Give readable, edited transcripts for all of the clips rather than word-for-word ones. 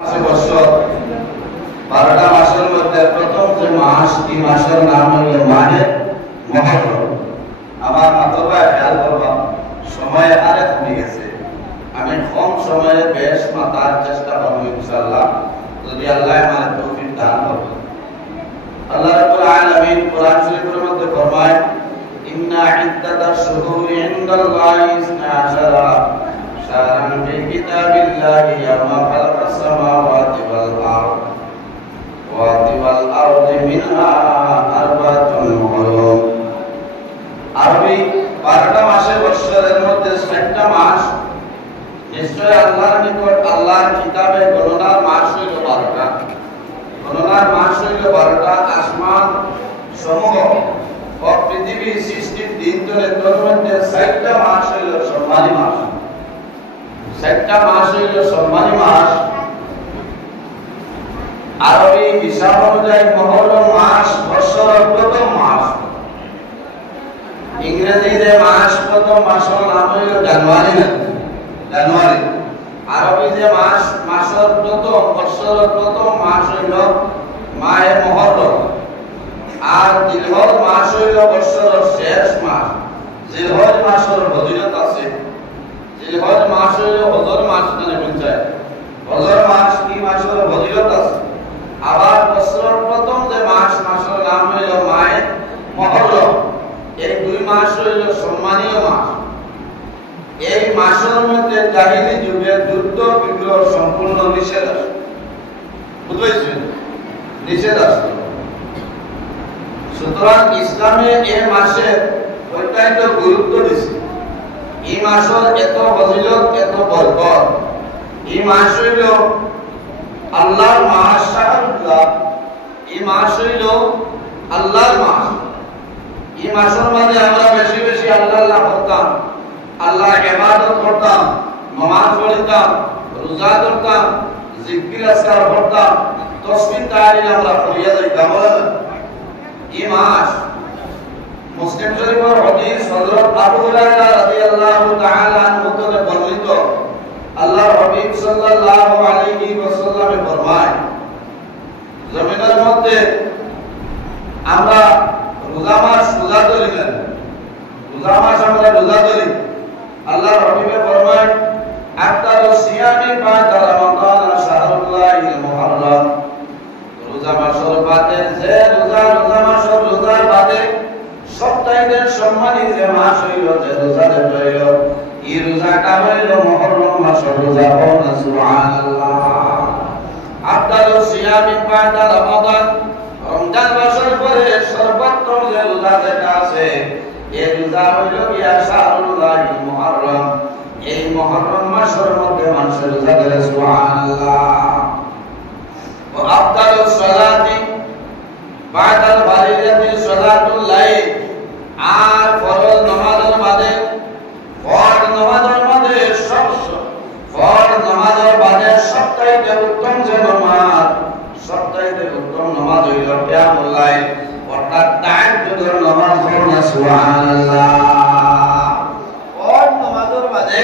বছর 12টা মাসের মধ্যে প্রথম যে মাস এই মাসের নাম হলো মাহে মুহররম। আমার মাতবা খেয়াল করবা, সময় আরে কমে গেছে। আমি কম সময়ে বেশ মাতার চেষ্টা করব ইনশাআল্লাহ, যদি আল্লাহ আমাকে তৌফিক দান করে। আল্লাহ রাব্বুল আলামিন কোরআন শরীফের মধ্যে ফরমায়, ইন্না ইদ্দাতাশ শুহুরি ইনদাল্লাহি 12 শাহরান ফি কিতাবিল্লাহি ইয়াওমা খালাকাস সামাওয়াতি ওয়াল আরদি মিনহা আরবাতুন হুরুম। আরবি 12টা মাসের বছরের মধ্যে 6টা মাস নিশ্চয় আল্লাহর নিকট আল্লাহর কিতাবে গণনার মাস হইল 12টা। গণনার মাস হইল 12টা। আসমান সমূহ ও পৃথিবী সৃষ্টির দিন ধরে তোর মধ্যে 6টা মাস হইল সম্মানী মাস। 6টা মাস হইল সম্মানী মাস। আরবি হিসাব অনুযায়ী মুহররম মাস বছরের প্রথম মাস। ইংরেজি যে মাস প্রথম মাসের নাম হইল জানুয়ারি। আরবি যে মাসের প্রথম বছরের প্রথম মাস হইল মাহে মুহররম। আর জিলহজ মাস হইল বছরের শেষ মাস। জিলহজ মাসের ফজিলত আছে। জিলহজ মাস হইল হজর মাস নামে পরিচিত। হজর মাস কি মাসের ফজিলত আছে। আবার বছরের প্রথম যে মাসের নাম হইল মাহে মুহররম। এই দুই মাস হইল সম্মানীয় মাস। এই মাসের মধ্যে জাহিলি যুগে যুদ্ধ বিগ্রহ সম্পূর্ণ নিষেধ আছে। বুঝেছেন? নিষেধ আছে। সুতরাং ইসলামে এই মাসে অত্যন্ত গুরুত্ব দিছে। এই মাসের এত ফজিলত, এত বরকত। এই মাস হইল আল্লাহর মাস, শাহরুল্লাহ। এই মাস হইল আল্লাহর মাস। এই মাসের মধ্যে আমরা বেশি বেশি আল্লাহ করতাম, আল্লাহ ইবাদত করতাম, নামাজ পড়তাম, রোজা ধরতাম, জিকির আজকার করতাম, তাসবিহ তাহলিল আমরা পড়িয়া যাইতাম। এই মাস মুসলিম শরীফের হাদিস হযরত আবু হুরায়রা রাদিয়াল্লাহু তাআলা আনহু থেকে বর্ণিত। আল্লাহর হাবিব সাল্লাল্লাহু আলাইহি ওয়াসাল্লাম ফরমায়, জমিনের মধ্যে আমরা রোজা মাস রোজা ধরি না। রোজা মাস আমরা রোজা ধরি। আল্লাহর হাবিব ফরমায়, আফতারু সিয়ামি বা'দা রমাদান শাহরুল্লাহিল মুহররম। রোজা মাসের বাদে যে রোজা মাসের রোজার বাদে সবচাইতে সম্মানী যে মাস হইল, যে রোজা হইল, এই রোজাটা হইল মুহররম মাসের রোজা। বলুন সুবহানাল্লাহ। আফতারু সিয়ামি বা'দা রমাদান, রমজান মাসের পরে সর্বোত্তম যে রোজা যেটা আছে, এই রোজা হইল ইয়া শাহরুল্লাহিল মুহররম। এই মুহররম মাসের মধ্যে মানুষের রোজা করে। সুবহানাল্লাহ। ওয়া আফদালুস সালাতি বা'দাল ফারিদাতি সালাতুল লাইল। আর ফরজ নামাজের বাদে সবচাইতে উত্তম যে নামাজ, সবচাইতে উত্তম নামাজ হইল কিয়ামুল লাইল, অর্থাৎ তাহাজ্জুদের নামাজ। পড়ুন সুবহানাল্লাহ। ফরজ নামাজের বাদে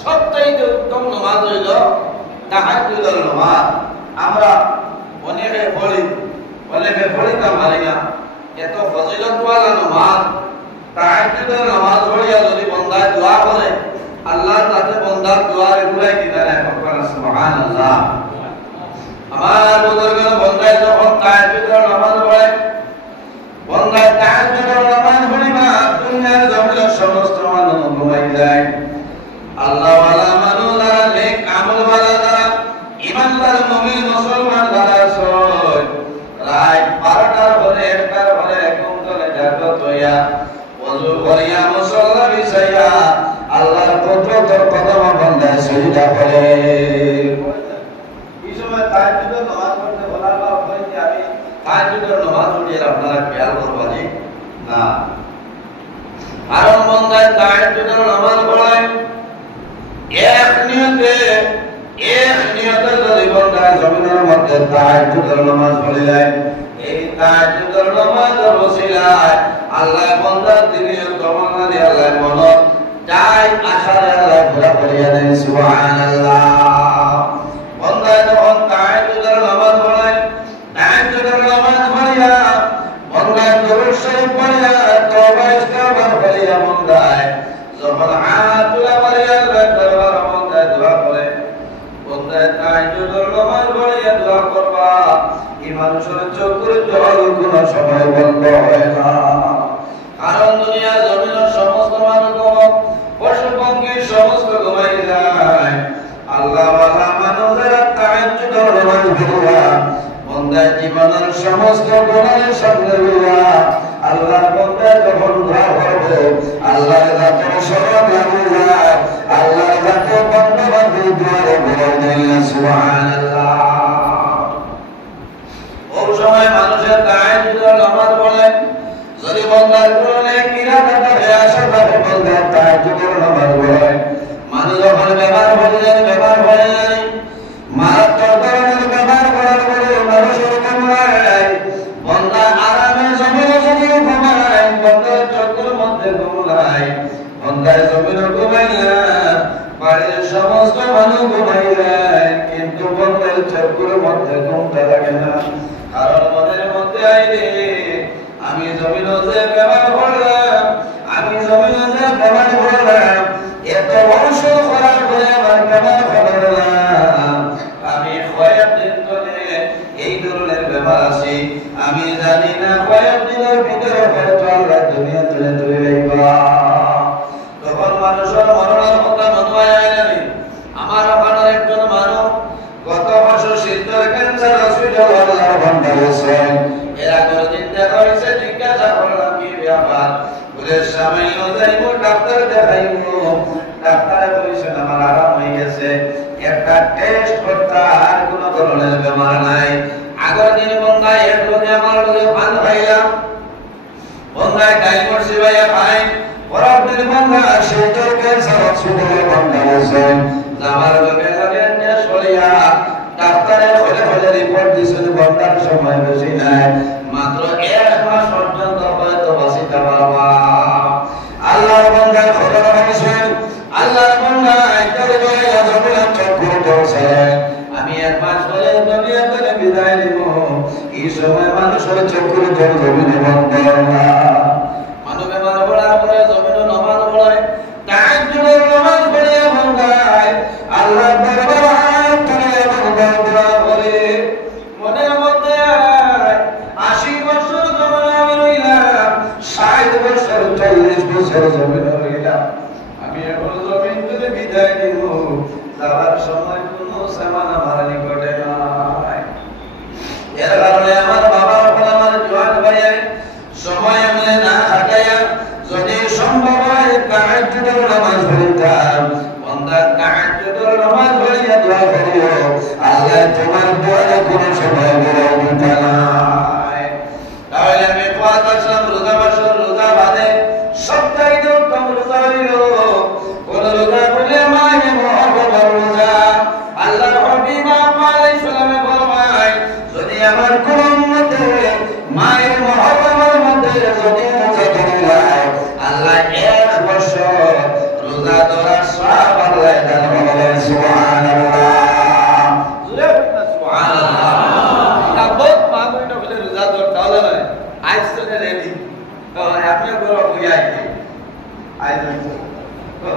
সবচাইতে উত্তম নামাজ হইল তাহাজ্জুদের নামাজ। আমরা অনেকে পড়িতাম পারি না। এত ফজিলতওয়ালা নামাজ, তাহাজ্জুদের নামাজ পড়িয়া যদি বান্দা দোয়া করে, আল্লাহ তাতে বান্দার দোয়ারে ঘুরাই দিতেন। সুবহানাল্লাহ। আমার বুজুর্গরা বান্দায় যখন তাহাজ্জুদের নামাজ পড়ে, বান্দায় তাহাজ্জুদের নামাজ পড়িবা, দুনিয়ার জমিনের সমস্ত মানুষ ঘুমাই যায়। আল্লাহ ওয়ালা মানুষ যারা, নেক আমলওয়ালা যারা, ঈমানদার মুমিন মুসলমান যারা সয়, রাত 12টার পরে 1টার পরে ঘুম থেকে জাগ্রত হইয়া ওযু করিয়া মুসল্লা বিছাইয়া আল্লাহর কুদরতের কদম বান্দায় সিজদা করে। এই সময় তাহাজ্জুদের নামাজ পড়তে বলার পর যে আমি তাহাজ্জুদের নামাজ পড়ি, আপনারা খেয়াল করবেন না। কারণ বান্দায় তাহাজ্জুদের নামাজ পড়ে এক নিয়তে যদি বান্দা জমিনের মধ্যে তাহাজ্জুদের নামাজ পড়ে যায়, এই তাহাজ্জুদের নামাজের ওসিলায় আল্লাহ বান্দার দিনের তমান্না দিয়ে আল্লাহ মনত চাই আশারে আল্লাহ পুরা করিয়া দেন। সুবহানাল্লাহ। বান্দা যখন তাহাজ্জুদের নামাজ পড়িয়া দোয়া করবা এই মানুষের চোখের জল কোনো সময় বন্ধ হয় না। কারণ দুনিয়া জমিনের সমস্ত মানুষ পশু পঙ্খী সমস্ত ঘুমাই যায়। আল্লাহ ওয়ালা মানুষেরা তাহাজ্জুদের নামাজ পড়বা বন্দার জীবনের সমস্ত গুনাহের সামনে লইয়া আল্লাহর বান্দা যখন দোয়া করবে আল্লাহর কাছে শরণ লইয়া আল্লাহর কাছে বান্দা বান্দী দোয়ারে বলে দিলেন সুবহানাল্লাহ। ওই সময় মানুষের তাহাজ্জুদের নামাজ পড়ে যদি বান্দার কোরআনে কিরাত হয়ে আসে তবে বান্দা তাহাজ্জুদের নামাজ পড়ে। মানুষ যখন বেমার হয়ে যায় মারাত্মক ধরনের বেমার করার পরে মানুষের ঘুমায় বান্দা আরামে জমিনে যদি ঘুমায় বান্দার চোখের মধ্যে ঘুমায় বান্দার জমিনে ঘুমাইয়া বাড়ির সমস্ত মানুষ ঘুমাই যায় কিন্তু বান্দার চোখের মধ্যে ঘুমটা লাগে না। কারণ মনের মধ্যে আইরে আমি জমিনে যে বেমার পড়লাম আমি জমিনে যে বেমার পড়লাম এত বর্ষ করার পরে আমার বেমার পড়লাম আমি কয়েকদিন ধরে এই ধরনের ব্যাপার আছে আমি জানি না কয়েকদিনের ভিতরে হয়তো আল্লাহ দুনিয়া তুলে তুলে লইবা। তখন মানুষের মরণের কথা মনে হয় জানি আমার ওখানে একজন মানুষ গত বছর শীতের ক্যান্সার হসপিটাল আল্লাহর বান্দা হয়েছেন। এরা কোনদিন দেখা হয়েছে জিজ্ঞাসা করলাম কি ব্যাপার বলে সামান্য যাইব ডাক্তার দেখাইব। ডাক্তারে বলেছেন আমার আরাম হয়ে গেছে একটা টেস্ট করতে আর কোন ধরনের বেমার নাই। আগের দিন বন্ধায় এক লোকে আমার লোকে পান খাইলাম বন্ধায় ডাইমর সিবাইয়া খাই পরের দিন বন্ধা শীতের ক্যান্সার হসপিটালে বন্ধা হয়েছেন। যাওয়ার লোকে লোকে টেস্ট করিয়া ডাক্তারে হলে হলে রিপোর্ট দিয়েছেন বন্ধার সময় বেশি নাই মাত্র 1 মাস পর্যন্ত হয়তো বাঁচিতে পারবা। আল্লাহর বান্দার খবর হয়েছেন আল্লাহর বান্দা একবার বইয়া জমিনের চক্কর করছেন আমি 1 মাস পরে দুনিয়া থেকে বিদায় নিব। এই সময় মানুষের চক্কর জমিনে বন্ধ না মানুষ বেমার পড়ার পরে জমিনে নামাজ পড়ে তাহাজ্জুদের নামাজ পড়িয়া বন্দায় আল্লাহর দরবারে হাত তুলে বন্দা দোয়া করে মনের মধ্যে 80 বছর জমিনে আমি রইলাম 60 বছর 40 বছর জমিনে রইলাম আমি এখন জমিন থেকে বিদায় নিব। যাওয়ার সময় কোনো সামান আমার নিকটে নাই। এর কারণে আমার বাবা ওখানে আমার জোয়ান ভাইয়া সময় আমি না থাকাইয়া যদি সম্ভব হয় তাহাজ্জুদের নামাজ পড়িতাম বান্দা তাহাজ্জুদের নামাজ পড়িয়া দোয়া করিও আল্লাহ তোমার দোয়ারে কোনো সময় বিরত দিতে নাই। তাহলে আমি দোয়া করছিলাম রোজা বছর রোজা বাদে সপ্তাহে উত্তম রোজা হইল কোন রোজা বলে মাহে মুহররমের রোজা। আল্লাহ হাবিব আলাইহিস সালামে ফরমায় যদি আমার কোন উম্মতে মাহে মুহররমের মধ্যে যদি রোজা ধরে আল্লাহ 1 বছর রোজা ধরার সওয়াব আল্লাহ দান করবেন। সুবহানাল্লাহ জোরে বলুন সুবহানাল্লাহ। না বহুত মাগুইটা বলে রোজা ধরতে হলো না আজ তো রেডি তো আপনি বড় হয়ে আইছে আজ তো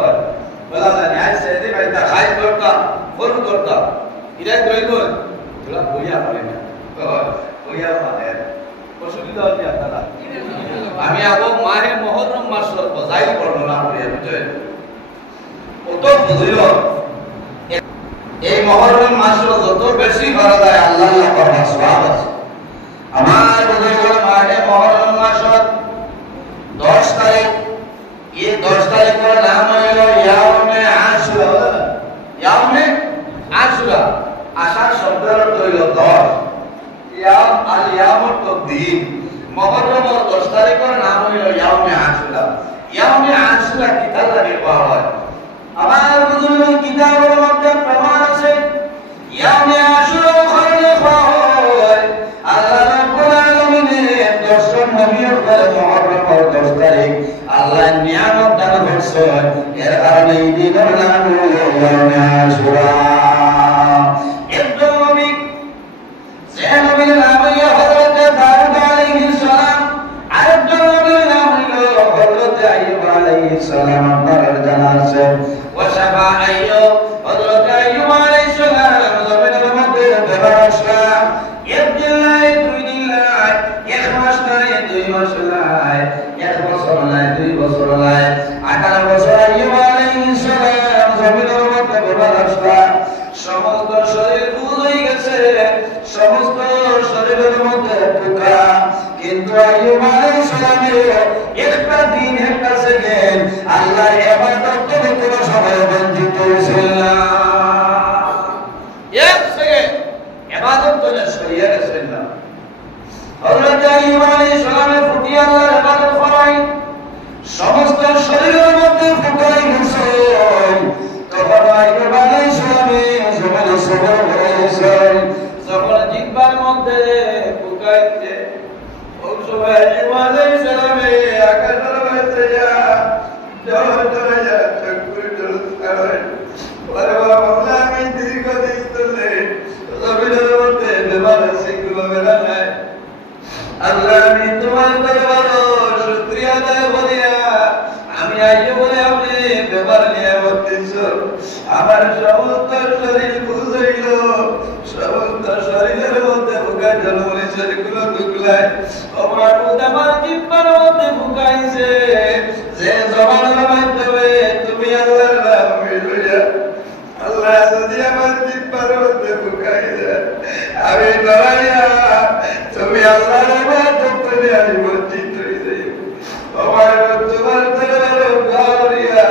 বলা না আজ সেদি বাইতা খাই করতা ফোন করতা ইরা কইব তোরা বইয়া হবে না তো বইয়া মানে অসুবিধা হচ্ছে আপনারা আমি আবো মাহে মুহররম মাসের বজাই বর্ণনা করি বুঝছেন কত ফজিলত এই মুহররম মাসের যত বেশি করা যায় আল্লাহ পাক সওয়াব আছে। আমার বুজুর্গরা মাহে মুহররম মাসের 10 তারিখ এই 10 তারিখের নাম হলো ইয়াউমে আশুরা। ইয়াউমে আশুরা আশার শব্দের অর্থ হলো 10 ইয়াম আল ইয়ামুত তকদির মুহররমের 10 তারিখের নাম হলো ইয়াউমে আশুরা। ইয়াউমে আশুরা কিতাব লাগে পাওয়া হয় আমার বুজুর্গের কিতাবের মধ্যে প্রমাণ আছে ইয়াউমে আশুরা ওখানে পাওয়া হয় আল্লাহ রাব্বুল আলামিনের দর্শন নবীর ঘরে মুহররমের 10 তারিখ আল্লাহ নিয়ামত দান করেছেন। এর কারণে এই দিনের নাম হলো ইয়াউমে আশুরা। একদম নবী যে নবীর নাম হলো হযরত দাউদ আলাইহিস সালাম আরেকজন নবীর নাম হলো হযরত আইয়ুব আলাইহিস সালাম। আপনারা জানা আছে ওয়াশাবা আইয়ুব হযরত আইয়ুব আলাইহিস সালাম জমিনের সমস্ত শরীরের মধ্যে পোকা, কিন্তু আইয়ুব আলাইহিস সালামের একটা দিন একটা সেকেন্ড আল্লাহর ইবাদত থেকে কোনো সময় বঞ্চিত ছিল না। এক সেকেন্ড ইবাদত করে সরিয়ে গেছেন না। হযরত আইয়ুব আলাইহিস সালামের প্রতি আল্লাহর ইবাদত করাই সমস্ত শরীরের মধ্যে পোকাই গেছে। তখন আইয়ুব আলাইহিস সালামের জবানে সবর হয়েছে, যখন জিহ্বার মধ্যে পোকাইতে ওই সময় আইয়ুব আলাইহিস সালামে আকাশের মধ্যে যা জোরে যা চকুর জোরে ওরে বাবা আমি দীর্ঘদিন ধরে জমিনের মধ্যে বেমার সেগুলো বেড়া নাই। আল্লাহ আমি তোমার দরবারে শুকরিয়া আদায় করিয়া আমি আইয়ুব বলে আপনি বেমার নিয়ে বলতেছ, আমার সমস্ত শরীর বুঝাইল, সমস্ত শরীরের মধ্যে পোকা জন্মনি শরীরগুলো ঢুকলায়, আমার আমার জিহ্বার মধ্যে ঢুকাইছে, যে জবানের মাধ্যমে তুমি আল্লাহর নাম লইয়া আল্লাহ যদি আমার জিহ্বার মধ্যে ঢুকাই দেয় আমি লড়াইয়া তুমি আল্লাহর ইবাদত করে আমি বঞ্চিত হয়ে যাই। আমার তোমার দরবারে গাওরিয়া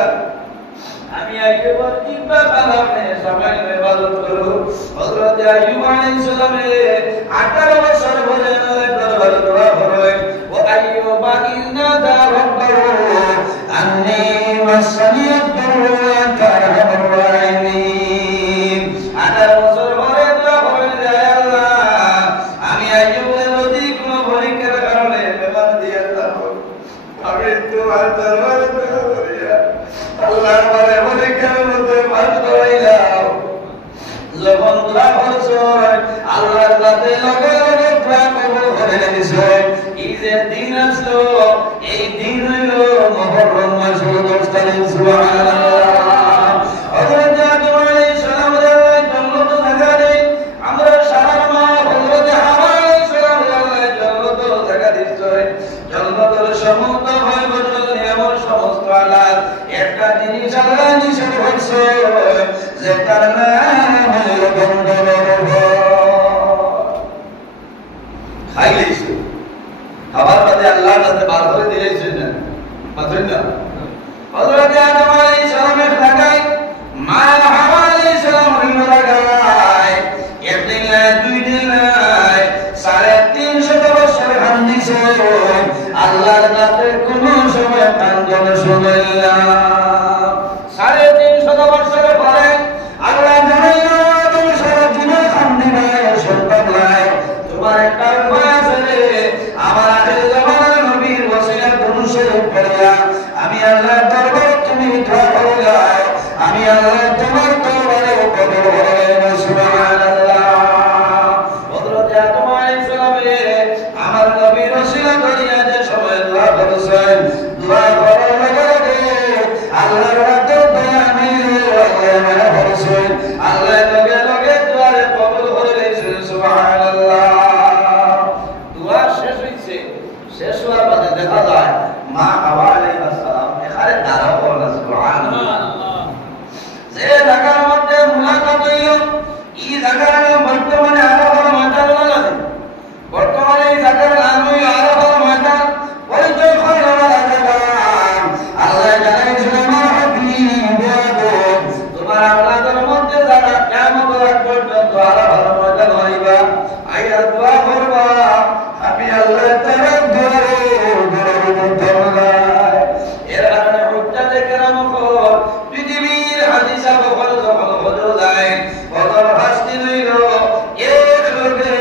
আমি আইয়ুব জিহ্বা কালামে সামান্য ইবাদত করব। হযরত আইয়ুব আলাইহিস সালামের 18 বছর বয়সে আল্লাহর দরবারে দোয়া করেন, ও আইয়ুব ইন্নাদা রাব্বাহু আন্নী মাসানিয়াদ দুরু ওয়া আনতা আরহামুর রাহিমিন। 18 বছর পরে দোয়া করেন, হে আল্লাহ আমি আইয়ুবের যদি কোনো পরীক্ষার কারণে বেমার দিয়ে থাকো আমি তোমার দরবারে দোয়া করিয়া আল্লাহর বলে পরীক্ষার মধ্যে পাস করাইলাম। যখন দোয়া করছো আল্লাহর কাছে লগে লগে দোয়া কবুল করে নিছে। এই যে দিন আসলো এই দিন হইল মুহররম মাসের 10 তারিখ। সুবহানাল্লাহ। হযরত আদম আলাইহিস সালামের জন্নত জায়গা নেই, আমরা সারা মা হযরত হাওয়া আলাইহিস সালামের জন্নত জায়গা দিচ্ছে। জন্নতের সমস্ত হয় বছর নিয়ামত সমস্ত আলাদ একটা জিনিস আল্লাহ নিষেধ করছে, যে তার নাম হল বন্ধনের ঘর। খাইলেছে খাবার বাদে আল্লাহর কাছে বার করে দিয়েছে না পাথর না। হযরত আদম আলাইহিস সালামের লাগায় মা হাওয়া আলাইহিস সালামের লাগায় একদিন না দুই দিন না 350 বছর কান্দিছে, আল্লাহর কাছে কোনো সময় কান্দন শুনল না। 350 বছর পরে আল্লাহ জানাইল তুমি সারা জীবন কান্দি নাই, সন্তান নাই, তোমার একটা উপায় আছে রে, আমার আখির জামানার নবীর ওসিলা দুরূদ শরীফ পড়িয়া আমি আল্লাহর দরবারে তুমি দোয়া করিলা, আমি আল্লাহ তোমার দরবারে কবুল করলাম। সুবহানাল্লাহ। হযরত আদম আলাইহিস সালামের আমার নবীর ওসিলা করিয়া যে সময় দোয়া করেছেন, দোয়া করার লগে লগে আল্লাহর হাতে দোয়া নিয়ে আল্লাহ করেছেন, আল্লাহ লগে লগে দোয়ারে কবুল করে নিয়েছেন। সুবহানাল্লাহ। দোয়া শেষ হইছে, শেষ হওয়ার বাদে দেখা যায় মা হাওয়া আলাইহিস সালাম এখানে দাঁড়াও বলেন। সুবহানাল্লাহ। যে জায়গার মধ্যে মুলাকাত হইল এই জায়গার নাম বর্তমানে আরাফার ময়দান লাগে। বর্তমানে এই জায়গার নাম হইল আরাফার ময়দান। পরিচয় করার জায়গা আল্লাহ জানাইছেন আমার হাবিব আদম তোমার আওলাদের মধ্যে যারা কিয়ামত পর্যন্ত আরাফার ময়দান হইবা আইয়া দোয়া করবা, আমি আল্লাহ তাআলা দোয়ারে মধ্যে লাগাই। এর কারণে হুজ্জাতে কেরাম পৃথিবীর হাদিসা বহল যখন হলো যায় বদর হাসতি হইল এক লোকে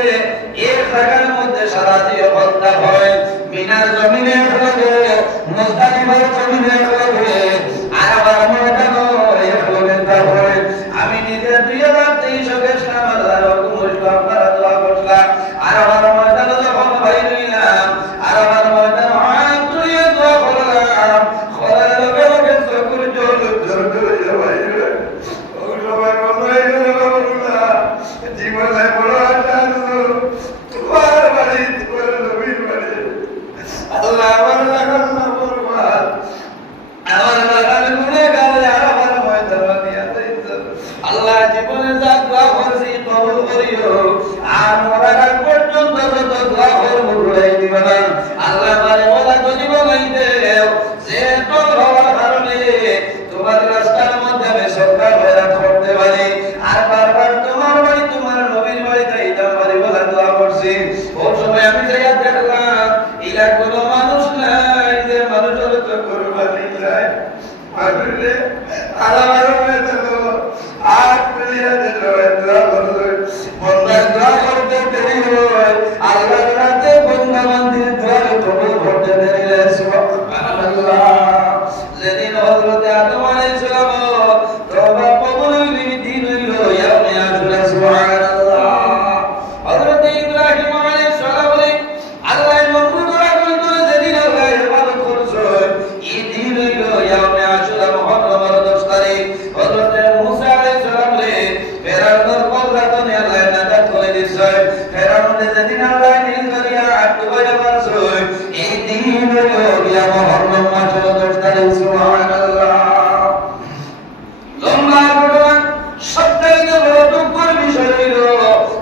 এক জায়গার মধ্যে সারা দিয়ে বন্ধা হয়, মিনার জমিনে এক লোকে, মুজদালিফার জমিনে এক লোকে, আরাফার ময়দানও এক লোকে তা হয়। আমি নিজে 2023 সালে আল্লাহর হুকুম হইলো আপনারা দোয়া করলাম, আরাফার ময়দানে যখন বাইর হইলাম আরাফার ময়দান হাত তুলিয়ে দোয়া করলাম, করার লগে লগে চকুর জল জোর জোরে বাইরে ও সবাই বলাই না জীবনে বড় আশা তোমার বাড়ি তোমার নবীর বাড়ি আল্লাহ আমার লাগাল না বরবাদ আর মরার আগ পর্যন্ত যত দোয়া করব ঘুরাই দিবা না আল্লাহ পারে ওলা যদি বলাইতে যে তো হওয়ার কারণে তোমার রাস্তার মধ্যে আমি সরকার হয়রান করতে পারি আর বারবার তোমার বাড়ি তোমার নবীর বাড়ি যাইতাম পারি বলা দোয়া করছি ওই সময় আমি যাইয়া দেখলাম এরা কোনো মানুষ নাই যে মানুষের তো কোরবানি নাই মানুষে আলাদা হয়ে গেল আর প্রিয়া দিল দোয়া করলো বন্দার দোয়া করতে দেরি হয় আল্লাহর রাতে বন্দা মন্দির দোয়া কবুল করতে দেরি হয় সুবহানাল্লাহ যেদিন হযরত আদম আলাইহিস সালাম তওবা কবুল হইল দিন হইল ইয়াউমে আশুরা সুবহানাল্লাহ হযরত ইব্রাহিম আলাইহিস সালাম আল্লাহ নমরুদ রাগল করে যেদিন আল্লাহ ইবাদত করছে এই দিন হইল ইয়াউমে আশুরা মুহররমের 10 তারিখ হযরত মুসা আলাইহিস সালাম ফেরাউনের কবরতনে আল্লাহ নাজাত করে দিয়েছে ফেরাউনের যেদিন আল্লাহ নীল দরিয়া ডুবাইয়া মারছে এই দিন হইল ইয়াউমে মুহররম মাসের 10 তারিখ সুবহানাল্লাহ লম্বা ঘটনা সবচাইতে বড় দুঃখের বিষয় হইল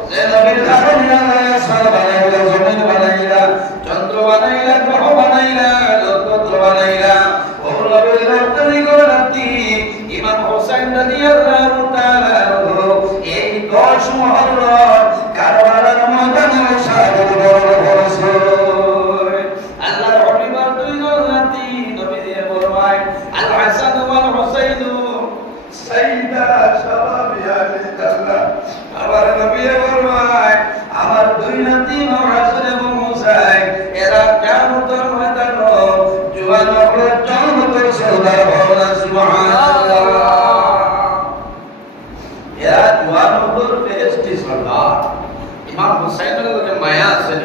যে নবীর কারণে আল্লাহ আসমান বানাইলা জমিন বানাইলা চন্দ্র বানাইলা গ্রহ বানাইলা নক্ষত্র বানাইলা ও নবীর রক্তনি গণাতি ইমাম হোসেন রাদিয়াল্লাহু তাআলা এই 10 মুহররম কারবালার ময়দানে শাহাদাত বরণ করেছে আল্লাহর হাবিবের দুইজন নাতি নবী দিয়ে ফরমায় আল হাসান ওয়াল হুসাইন সাইয়্যিদা শাবাবি আহলি জান্নাহ আমার নবী ফরমায় আমার দুই নাতি হাসান এবং হুসাইন এরা কিয়ামতের ময়দানে জওয়ান হয়ে জান্নাতের সওদার হবে সুবহানাল্লাহ এরা জওয়ান হয়ে ফেরেশতি সরদার ইমাম হুসাইনের লগে মায়া আছে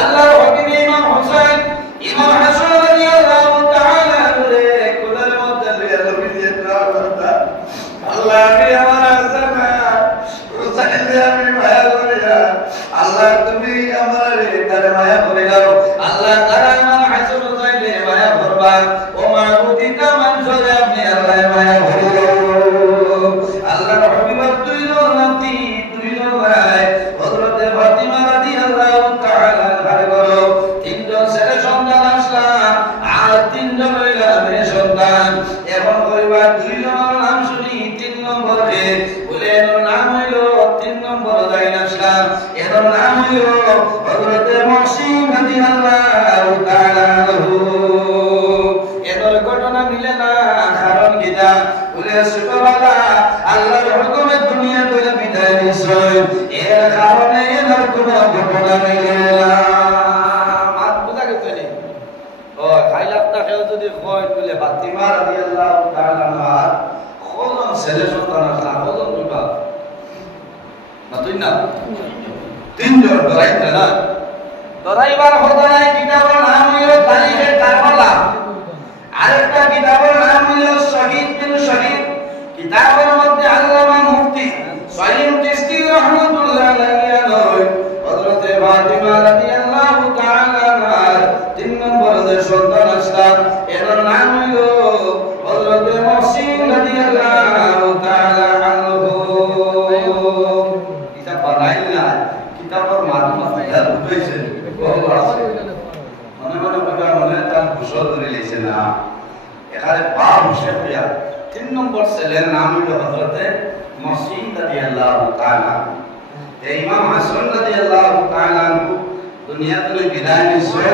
আল্লাহর হাবিব ইমাম হুসাইন ইমাম হাসান রাদিয়াল্লাহু তাআলা আনহু কোলের মধ্যে লইয়া নবী দিয়ে দোয়া করতা আল্লাহ আমি আমার হাসান হুসাইন আমি মায়া করিয়া আল্লাহ তুমি আমার তার মায়া করে দাও আল্লাহ তাআলা ইমাম হাসান হুসাইন মায়া করবা ও মাহবুবিকা মানুষরে আপনি আল্লাহ মায়া করে দাও আল্লাহর হাবিবের দুইজন নাতি দুইজন ভাই হযরত ফাতিমা রাদিয়াল্লাহু তাআলা ঘরে করো তিনজন ছেলে সন্তান আসলাম আর তিনজন হইল মেয়ে সন্তান এবং পরিবার দুইজনের নাম শুনি 3 নম্বরে বলে এর নাম হইল 3 নম্বর লাইন আসলাম এর নাম হইল হযরত মুহসিন রাদিয়াল্লাহু তাআলা এর ঘটনা মিলে না কারণ কিটা বলে সুবহানাল্লাহ আল্লাহর হুকুমে দুনিয়া থেকে বিদায় নিছে এর কারণে এর কোনো ঘটনা মিলে না মাত বুঝা গেছে নি ও খাইলাপটা কেউ যদি কয় বলে ফাতিমা রাদিয়াল্লাহু তাআলা আনহা কোন ছেলে সন্তান আছে কোন বিবাহ না তুই না তিনজন ধরাইতে না ধরাইবার ঘটনায় কিতাবের নাম হইল তারিখে কারবালা আরেকটা কিতাবের নাম হইল শহীদ বিন শহীদ কিতাবের মধ্যে আল্লামা মুফতি সাইয়্যিদ চিশতি রাহমাতুল্লাহ আলাইহি হযরত ফাতিমা রাদিয়াল্লাহু তাআলা আনহা 3 নম্বর যে সন্তান আসলাম এর নাম হইল হযরত মুহসিন রাদিয়াল্লাহু তাআলা আনহু কিতাব বানাইলা কিতাবের মাধ্যমে বুঝাইছে মনে মনে কথা মনে তার কুশল ধরে লিখছে না এখানে বাপ হিসেবে 3 নম্বর ছেলের নাম হলো হযরত মুহসিন রাদিয়াল্লাহু তাআলা এই ইমাম হাসান রাদিয়াল্লাহু তাআলা দুনিয়া থেকে বিদায় নিছে